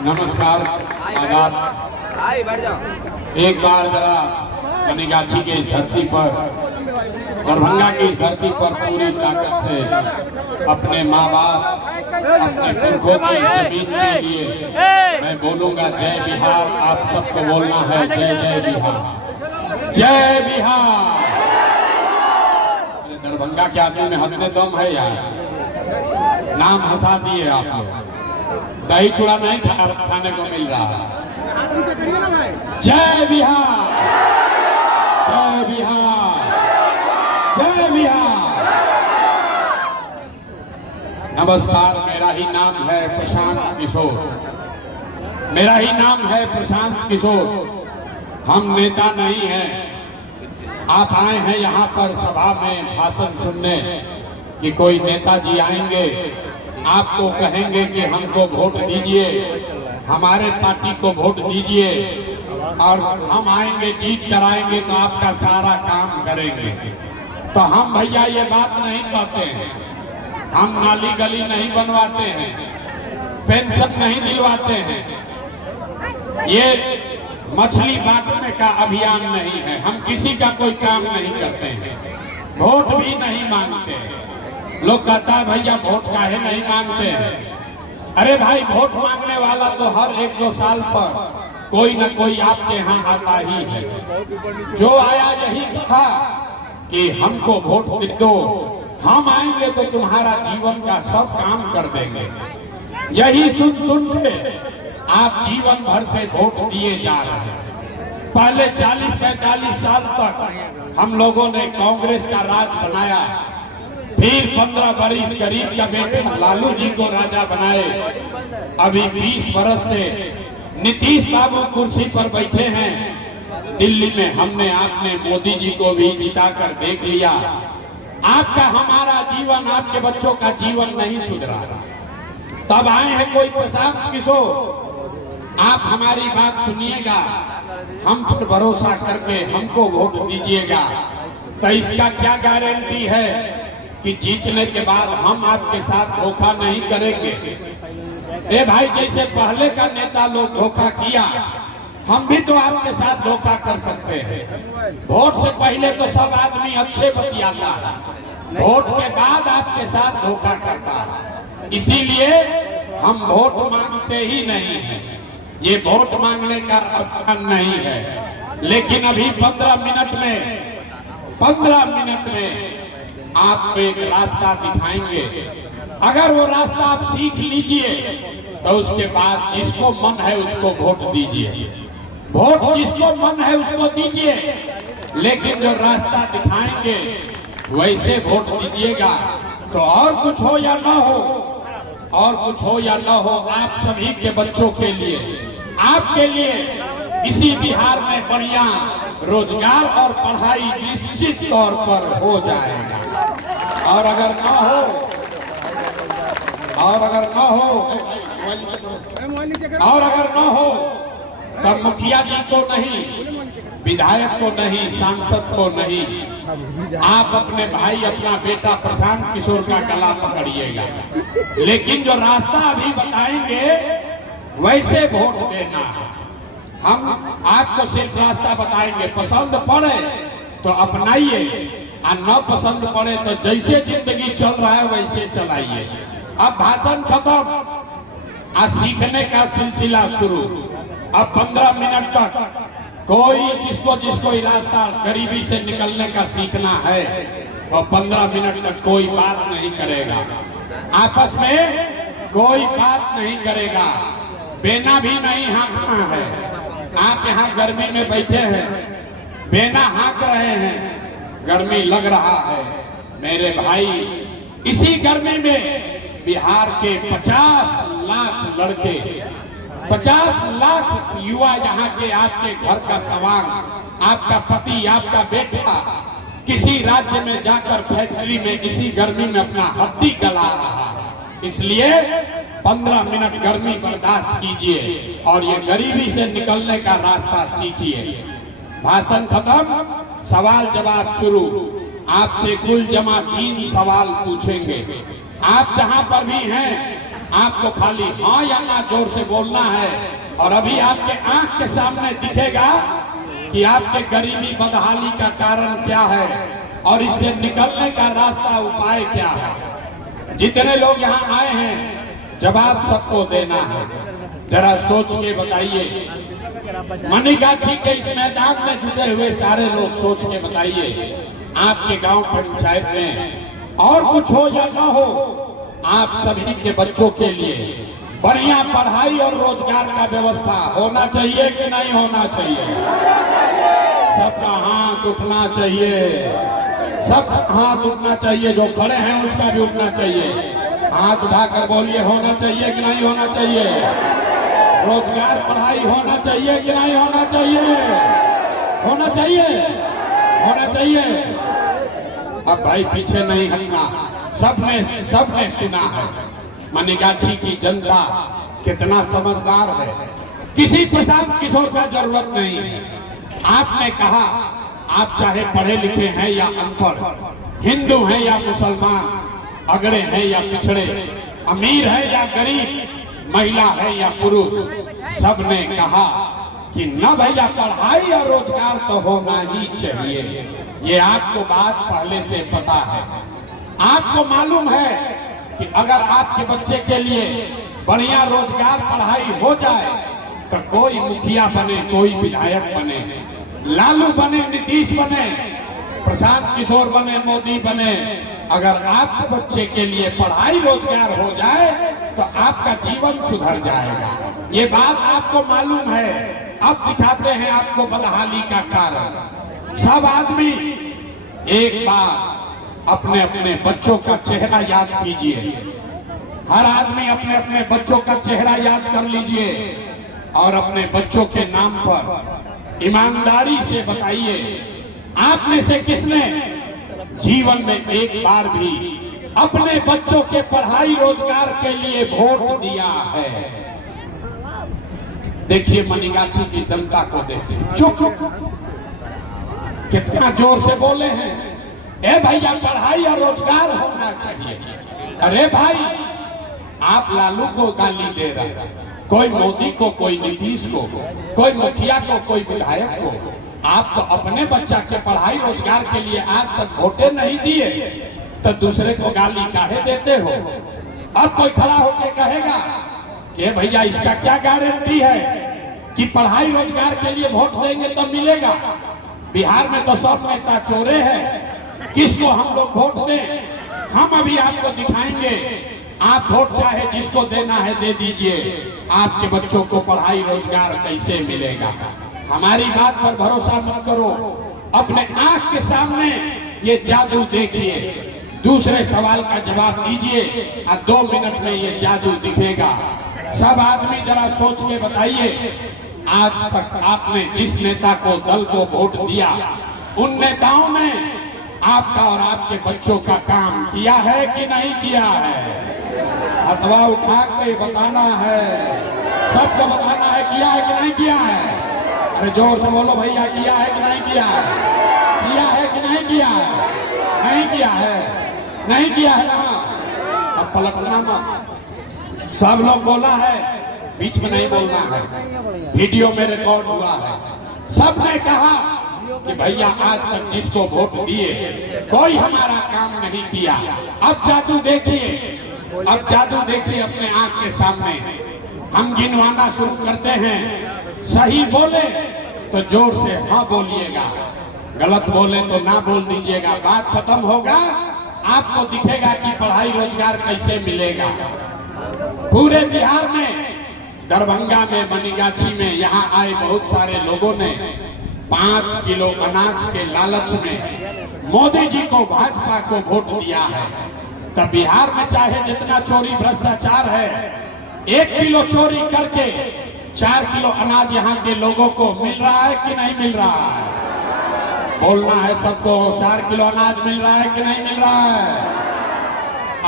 नमस्कार, आदाब। एक बार जरा कनिगाछी की धरती पर, दरभंगा की धरती पर पूरी ताकत से अपने माँ बाप, अपने पुरखों की जमीन के लिए मैं बोलूंगा जय बिहार। आप सबको बोलना है जय जय बिहार, जय बिहार। दरभंगा के आदमी में हद दम है यार, नाम हंसा दिए आप लोग। दही चूड़ा नहीं खाने को मिल रहा। जय बिहार, जय बिहार, जय बिहार। नमस्कार, मेरा ही नाम है प्रशांत किशोर, मेरा ही नाम है प्रशांत किशोर। हम नेता नहीं हैं। आप आए हैं यहाँ पर सभा में भाषण सुनने कि कोई नेताजी आएंगे, आपको कहेंगे कि हमको वोट दीजिए, हमारे पार्टी को वोट दीजिए और हम आएंगे जीत कराएंगे तो आपका सारा काम करेंगे। तो हम भैया ये बात नहीं कहते हैं, हम नाली गली नहीं बनवाते हैं, पेंशन नहीं दिलवाते हैं, ये मछली बांटने का अभियान नहीं है। हम किसी का कोई काम नहीं करते हैं, वोट भी नहीं मांगते हैं। लोग कहता है भैया वोट काहे नहीं मांगते हैं। अरे भाई, वोट मांगने वाला तो हर 1-2 साल पर कोई न कोई आपके यहाँ आता ही है। जो आया यही कहा कि हमको वोट दो, हम आएंगे तो तुम्हारा जीवन का सब काम कर देंगे। यही सुन सुन के आप जीवन भर से वोट दिए जा रहे हैं। पहले 40-45 साल तक हम लोगों ने कांग्रेस का राज बनाया, फिर 15 बरिस गरीब का बेटा लालू जी को राजा बनाए। अभी 20 बरस से नीतीश बाबू कुर्सी पर बैठे हैं दिल्ली में। हमने आपने मोदी जी को भी जिताकर देख लिया। आपका हमारा जीवन, आपके बच्चों का जीवन नहीं सुधरा। तब आए हैं कोई प्रशांत किशोर, आप हमारी बात सुनिएगा, हम पर भरोसा करके हमको वोट दीजिएगा। तो इसका क्या गारंटी है कि जीतने के बाद हम आपके साथ धोखा नहीं करेंगे। ए भाई, जैसे पहले का नेता लोग धोखा किया, हम भी तो आपके साथ धोखा कर सकते हैं। वोट से पहले तो सब आदमी अच्छे बतियाता है, वोट के बाद आपके साथ धोखा करता है। इसीलिए हम वोट मांगते ही नहीं हैं। ये वोट मांगने का अभियान नहीं है। लेकिन अभी 15 मिनट में आपको एक रास्ता दिखाएंगे। अगर वो रास्ता आप सीख लीजिए तो उसके बाद जिसको मन है उसको वोट दीजिए, वोट जिसको मन है उसको दीजिए। लेकिन जो रास्ता दिखाएंगे वैसे वोट दीजिएगा। तो और कुछ हो या ना हो, और कुछ हो या ना हो, आप सभी के बच्चों के लिए, आपके लिए इसी बिहार में बढ़िया रोजगार और पढ़ाई निश्चित तौर पर हो जाएगा। और अगर ना हो, तब मुखिया जी को नहीं, विधायक को नहीं, सांसद को नहीं, आप अपने भाई, अपना बेटा प्रशांत किशोर का गला पकड़िएगा। लेकिन जो रास्ता अभी बताएंगे वैसे वोट देना है। हम आपको सिर्फ रास्ता बताएंगे, पसंद पड़े तो अपनाइए, और न पसंद पड़े तो जैसे जिंदगी चल रहा है वैसे चलाइए। अब भाषण खत्म, आज सीखने का सिलसिला शुरू। अब 15 मिनट तक कोई जिसको रास्ता गरीबी से निकलने का सीखना है तो 15 मिनट तक कोई बात नहीं करेगा, आपस में कोई बात नहीं करेगा, बेना भी नहीं हाँकना है। आप यहाँ गर्मी में बैठे हैं, बेना हाँक रहे हैं, गर्मी लग रहा है। मेरे भाई, इसी गर्मी में बिहार के 50 लाख लड़के, 50 लाख युवा यहाँ के आपके घर का सवाल, आपका पति, आपका बेटा किसी राज्य में जाकर फैक्ट्री में इसी गर्मी में अपना हड्डी गला रहा है। इसलिए 15 मिनट गर्मी बर्दाश्त कीजिए और ये गरीबी से निकलने का रास्ता सीखिए। भाषण खत्म, सवाल जवाब शुरू। आपसे कुल जमा 3 सवाल पूछेंगे। आप जहां पर भी हैं आपको खाली हाँ या ना जोर से बोलना है। और अभी आपके आंख के सामने दिखेगा कि आपके गरीबी बदहाली का कारण क्या है और इससे निकलने का रास्ता उपाय क्या है। जितने लोग यहाँ आए हैं जवाब सबको देना है, जरा सोच के बताइए। मनीगाछी के इस मैदान में जुटे हुए सारे लोग सोच के बताइए, आपके गांव पंचायत में और कुछ हो या ना हो, आप सभी के बच्चों के लिए बढ़िया पढ़ाई और रोजगार का व्यवस्था होना चाहिए कि नहीं होना चाहिए? सबका हाथ उठना चाहिए, सब हाथ उठना चाहिए। जो खड़े हैं उसका भी उठना चाहिए। हाथ उठाकर बोलिए, होना चाहिए कि नहीं होना चाहिए? रोजगार पढ़ाई होना चाहिए कि नहीं होना चाहिए? होना चाहिए, होना चाहिए। अब भाई पीछे नहीं हटना, सबने सुना है मनीगाछी की जनता कितना समझदार है। किसी प्रशांत किशोर का जरूरत नहीं है। आपने कहा आप चाहे पढ़े लिखे हैं या अनपढ़, हिंदू हैं या मुसलमान, अगड़े हैं या पिछड़े, अमीर है या गरीब, महिला है या पुरुष, सबने कहा कि न भैया पढ़ाई और रोजगार तो होना ही चाहिए। ये आपको बात पहले से पता है। आपको मालूम है कि अगर आपके बच्चे के लिए बढ़िया रोजगार पढ़ाई हो जाए तो कोई मुखिया बने, कोई विधायक बने, लालू बने, नीतीश बने, प्रशांत किशोर बने, मोदी बने, अगर आपके बच्चे के लिए पढ़ाई रोजगार हो जाए तो आपका जीवन सुधर जाएगा। ये बात आपको मालूम है। अब दिखाते हैं आपको बदहाली का कारण। सब आदमी एक बार अपने अपने बच्चों का चेहरा याद कीजिए। हर आदमी अपने अपने बच्चों का चेहरा याद कर लीजिए और अपने बच्चों के नाम पर ईमानदारी से बताइए, आप में से किसने जीवन में एक बार भी अपने बच्चों के पढ़ाई रोजगार के लिए वोट दिया है? देखिए मनीगाछी की जनता को देखिए, चुप कितना जोर से बोले हैं, ए भैया पढ़ाई और रोजगार होना चाहिए। अरे भाई आप लालू को गाली दे रहे हैं, कोई मोदी को, कोई नीतीश को, कोई मुखिया को, कोई विधायक को। आप तो अपने बच्चा के पढ़ाई रोजगार के लिए आज तक वोटे नहीं दिए तो दूसरे को गाली काहे देते हो? अब कोई खड़ा होकर कहेगा कि भैया इसका क्या गारंटी है कि पढ़ाई रोजगार के लिए वोट देंगे तो मिलेगा? बिहार में तो सब नेता चोरे हैं, किसको हम लोग वोट दें? हम अभी आपको दिखाएंगे। आप वोट चाहे जिसको देना है दे दीजिए, आपके बच्चों को पढ़ाई रोजगार कैसे मिलेगा? हमारी बात पर भरोसा मत करो, अपने आंख के सामने ये जादू देखिए, दूसरे सवाल का जवाब दीजिए और 2 मिनट में ये जादू दिखेगा। सब आदमी जरा सोच के बताइए, आज तक आपने जिस नेता को, दल को वोट दिया, उन नेताओं ने आपका और आपके बच्चों का काम किया है कि नहीं किया है? हथवा उठा के बताना है, सबको बताना है किया है कि नहीं किया है। अरे जोर से बोलो भैया, किया है कि नहीं किया है? किया है कि नहीं किया है? नहीं किया है, नहीं किया है ना? अब पलटना मत। सब लोग बोला है, बीच में नहीं बोलना है, वीडियो में रिकॉर्ड हुआ है। सबने कहा कि भैया आज तक जिसको वोट दिए कोई हमारा काम नहीं किया। अब जादू देखिए, अब जादू देखिए अपने आंख के सामने। हम गिनवाना शुरू करते हैं, सही बोले तो जोर से हाँ बोलिएगा, गलत बोले तो ना बोल दीजिएगा। बात खत्म होगा, आपको दिखेगा कि पढ़ाई रोजगार कैसे मिलेगा। पूरे बिहार में, दरभंगा में, मनीगाछी में, यहाँ आए बहुत सारे लोगों ने 5 किलो अनाज के लालच में मोदी जी को, भाजपा को वोट दिया है। तब बिहार में चाहे जितना चोरी भ्रष्टाचार है, 1 किलो चोरी करके 4 किलो अनाज यहाँ के लोगों को मिल रहा है कि नहीं मिल रहा है? बोलना है सबको, 4 किलो अनाज मिल रहा है कि नहीं मिल रहा है?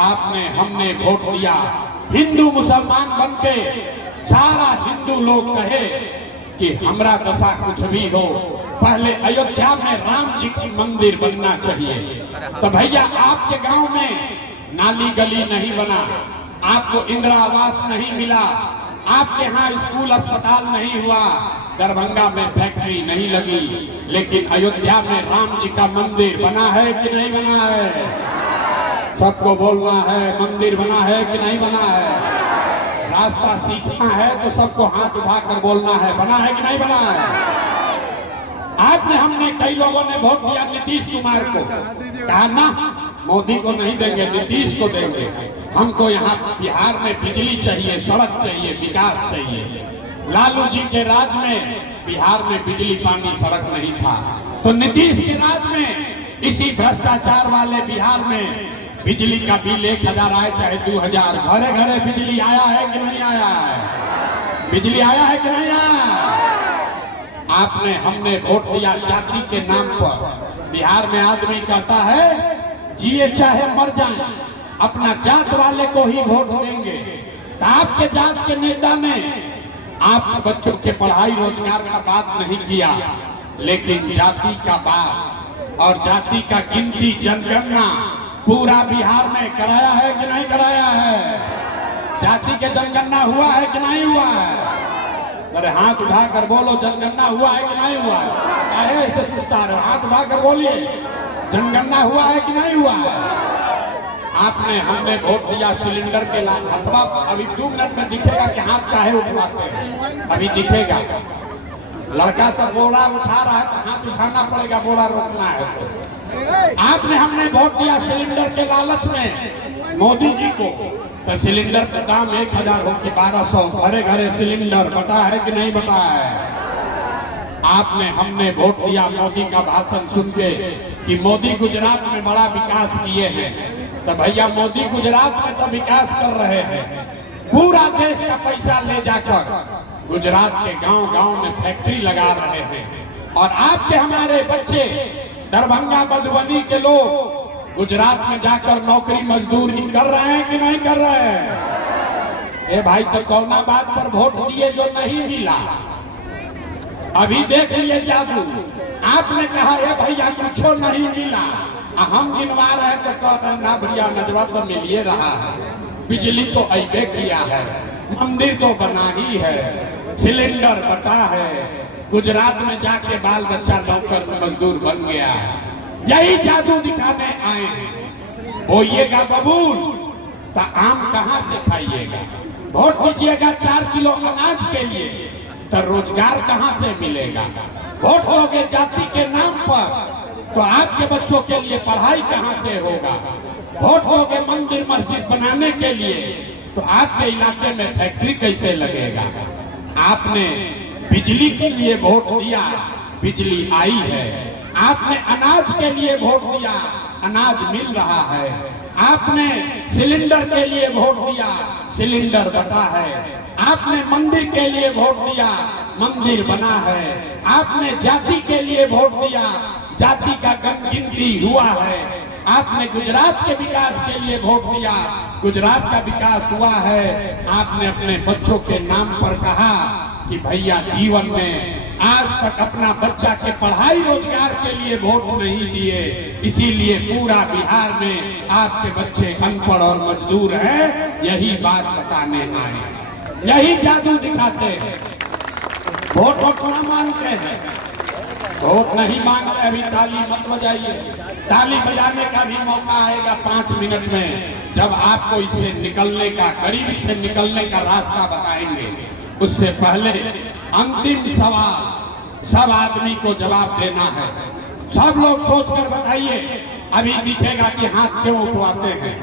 आपने, हमने वोट दिया, हिंदू मुसलमान बनके सारा हिंदू लोग कहे कि हमरा दशा कुछ भी हो, पहले अयोध्या में राम जी की मंदिर बनना चाहिए। तो भैया आपके गांव में नाली गली नहीं बना, आपको इंदिरा आवास नहीं मिला, आपके यहाँ स्कूल अस्पताल नहीं हुआ, दरभंगा में फैक्ट्री नहीं लगी, लेकिन अयोध्या में राम जी का मंदिर बना है कि नहीं बना है? सबको बोलना है, मंदिर बना है कि नहीं बना है? रास्ता सीखना है तो सबको हाथ उठाकर बोलना है, बना है कि नहीं बना है? आपने हमने कई लोगों ने वोट दिया नीतीश कुमार को, कहा ना मोदी को नहीं देंगे, नीतीश को देंगे। हमको यहाँ बिहार में बिजली चाहिए, सड़क चाहिए, विकास चाहिए। लालू जी के राज में बिहार में बिजली पानी सड़क नहीं था, तो नीतीश के राज में इसी भ्रष्टाचार वाले बिहार में बिजली का बिल 1000 आए चाहे 2000, घरे घरे बिजली आया है कि नहीं आया है? बिजली आया है कि नहीं आया? आपने हमने वोट दिया जाति के नाम पर। बिहार में आदमी कहता है जिए चाहे मर जाए अपना जात वाले को ही वोट देंगे। तो आपके जात के नेता ने आपके बच्चों के पढ़ाई रोजगार का बात नहीं किया, लेकिन जाति का बात और जाति का गिनती जनगणना पूरा बिहार में कराया है कि नहीं कराया है? जाति के जनगणना हुआ है कि नहीं हुआ है? अरे हाथ उठाकर बोलो, जनगणना हुआ है कि नहीं हुआ है? काहे ऐसे सुस्ता रहे? हाथ उठाकर बोलिए, जनगणना हुआ है कि नहीं हुआ है? आपने हमने वोट दिया सिलेंडर के लाभ, अथवा अभी 2 मिनट में दिखेगा कि हाथ काहे उठवाते हैं, अभी दिखेगा। लड़का सब बोरा उठा रहा है तो हाथ उठाना पड़ेगा, बोरा रोकना है तो। आपने हमने वोट दिया सिलेंडर के लालच में मोदी जी को, तो सिलेंडर का दाम 1000 हो कि 1200, घरे घरे सिलेंडर बटा है कि नहीं बटा है? आपने हमने वोट दिया मोदी का भाषण सुन के कि मोदी गुजरात में बड़ा विकास किए हैं, तो भैया मोदी गुजरात में तो विकास कर रहे हैं, पूरा देश का पैसा ले जाकर गुजरात के गांव-गांव में फैक्ट्री लगा रहे हैं। और आपके हमारे बच्चे दरभंगा मधुबनी के लोग गुजरात में जाकर नौकरी मजदूरी कर रहे हैं कि नहीं कर रहे हैं? ए भाई, तो कौना बात पर वोट दिए जो नहीं मिला? अभी देख लिए जादू। आपने कहा ए भैया कुछ नहीं मिला, हम गिनवा रहे तो कह रहे ना भैया नजवा तो मिलिए रहा है, बिजली तो ऐबे किया है, मंदिर तो बना ही है, सिलेंडर बटा है, गुजरात में जाके बाल बच्चा नौकर मजदूर बन गया है। यही जादू दिखाने आए हैं। बोइएगा बबूल तो आम कहाँ से खाइएगा? वोट दीजिएगा 4 किलो अनाज के लिए तो रोजगार कहाँ से मिलेगा? वोट दोगे जाति के नाम पर तो आपके बच्चों के लिए पढ़ाई कहाँ से होगा? वोट दोगे मंदिर मस्जिद बनाने के लिए तो आपके इलाके में फैक्ट्री कैसे लगेगा? आपने बिजली के लिए वोट दिया, बिजली आई है। आपने अनाज के लिए वोट दिया, अनाज मिल रहा है। आपने सिलेंडर के लिए वोट दिया, सिलेंडर बटा है। आपने मंदिर के लिए वोट दिया, मंदिर बना है। आपने जाति के लिए वोट दिया, जाति का गिनती हुआ है। आपने गुजरात के विकास के लिए वोट दिया, गुजरात का विकास हुआ है। आपने अपने बच्चों के नाम पर कहा कि भैया जीवन में आज तक अपना बच्चा के पढ़ाई रोजगार के लिए वोट नहीं दिए, इसीलिए पूरा बिहार में आपके बच्चे अनपढ़ और मजदूर हैं। यही बात बताने आए, यही जादू दिखाते हैं। वोट ना मांगते हैं, वोट नहीं मांगते। अभी ताली मत बजाइए, ताली बजाने का भी मौका आएगा 5 मिनट में, जब आपको इससे निकलने का, गरीबी से निकलने का रास्ता बताएंगे। उससे पहले अंतिम सवाल सब आदमी को जवाब देना है। सब लोग सोचकर बताइए, अभी दिखेगा कि हाथ क्यों उठवाते हैं।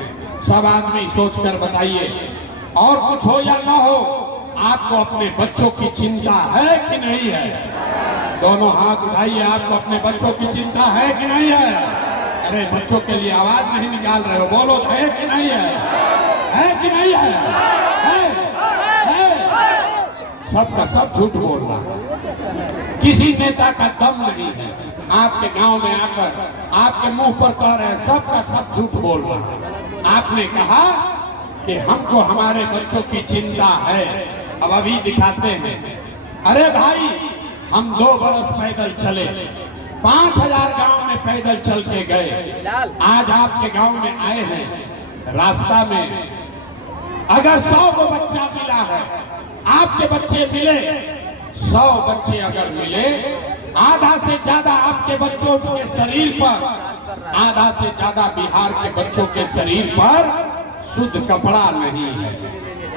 सब आदमी सोचकर बताइए, और कुछ हो या ना हो, आपको अपने बच्चों की चिंता है कि नहीं है? दोनों हाथ उठाइए, आपको अपने बच्चों की चिंता है कि नहीं है? अरे बच्चों के लिए आवाज नहीं निकाल रहे हो, बोलो है कि नहीं है? है कि नहीं है? है? सबका सब झूठ बोल रहा है, किसी नेता का दम नहीं है। आपके गांव में आकर आपके मुंह पर कह रहे हैं, सबका सब झूठ बोल रहा है। आपने कहा कि हमको हमारे बच्चों की चिंता है, अब अभी दिखाते हैं। अरे भाई, हम 2 बरस पैदल चले, 5000 गांव में पैदल चल के गए। आज आपके गांव में आए हैं, रास्ता में अगर 100 को बच्चा मिला है, आपके बच्चे मिले 100 बच्चे अगर मिले, आधा से ज्यादा आपके बच्चों के शरीर पर, आधा से ज्यादा बिहार के बच्चों के शरीर पर शुद्ध कपड़ा नहीं है।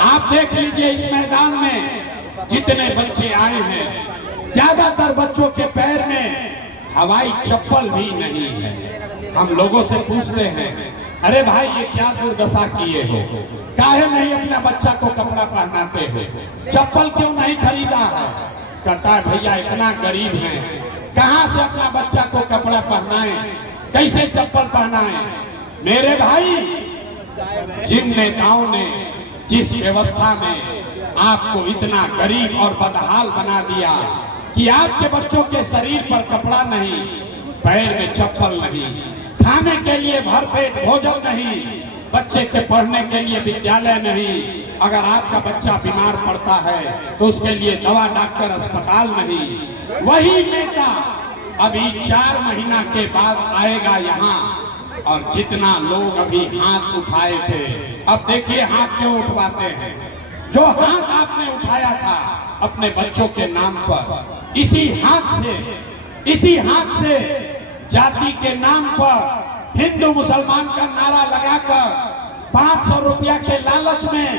आप देख लीजिए इस मैदान में जितने बच्चे आए हैं, ज्यादातर बच्चों के पैर में हवाई चप्पल भी नहीं है। हम लोगों से पूछते हैं, अरे भाई ये क्या दुर्दशा किए हो, काहे नहीं अपने बच्चा को कपड़ा पहनाते हो, चप्पल क्यों नहीं खरीदा है? कहता है भैया इतना गरीब है, कहां से अपना बच्चा को कपड़ा पहनाए, कैसे चप्पल पहनाए? मेरे भाई, जिन नेताओं ने जिस व्यवस्था में आपको इतना गरीब और बदहाल बना दिया कि आपके बच्चों के शरीर पर कपड़ा नहीं, पैर में चप्पल नहीं, खाने के लिए भरपेट भोजन नहीं, बच्चे के पढ़ने के लिए विद्यालय नहीं, अगर आपका बच्चा बीमार पड़ता है तो उसके लिए दवा डॉक्टर अस्पताल नहीं, वही नेता अभी 4 महीना के बाद आएगा यहाँ। और जितना लोग अभी हाथ उठाए थे, अब देखिए हाथ क्यों उठवाते हैं। जो हाथ आपने उठाया था अपने बच्चों के नाम पर, इसी हाथ से जाति के नाम पर हिंदू मुसलमान का नारा लगाकर 500 रुपया के लालच में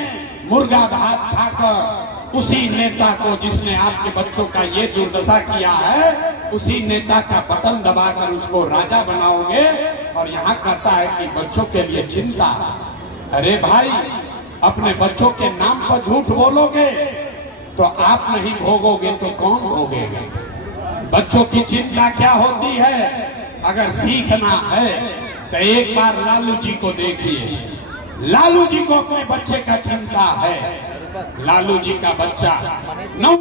मुर्गा भात खाकर उसी नेता को, जिसने आपके बच्चों का ये दुर्दशा किया है, उसी नेता का बटन दबाकर उसको राजा बनाओगे। और यहाँ कहता है कि बच्चों के लिए चिंता। अरे भाई, अपने बच्चों के नाम पर झूठ बोलोगे तो आप नहीं भोगोगे तो कौन भोगेगा? बच्चों की चिंता क्या होती है? अगर सीखना है तो एक बार लालू जी को देखिए। लालू जी को अपने बच्चे का चिंता है। लालू जी का बच्चा 9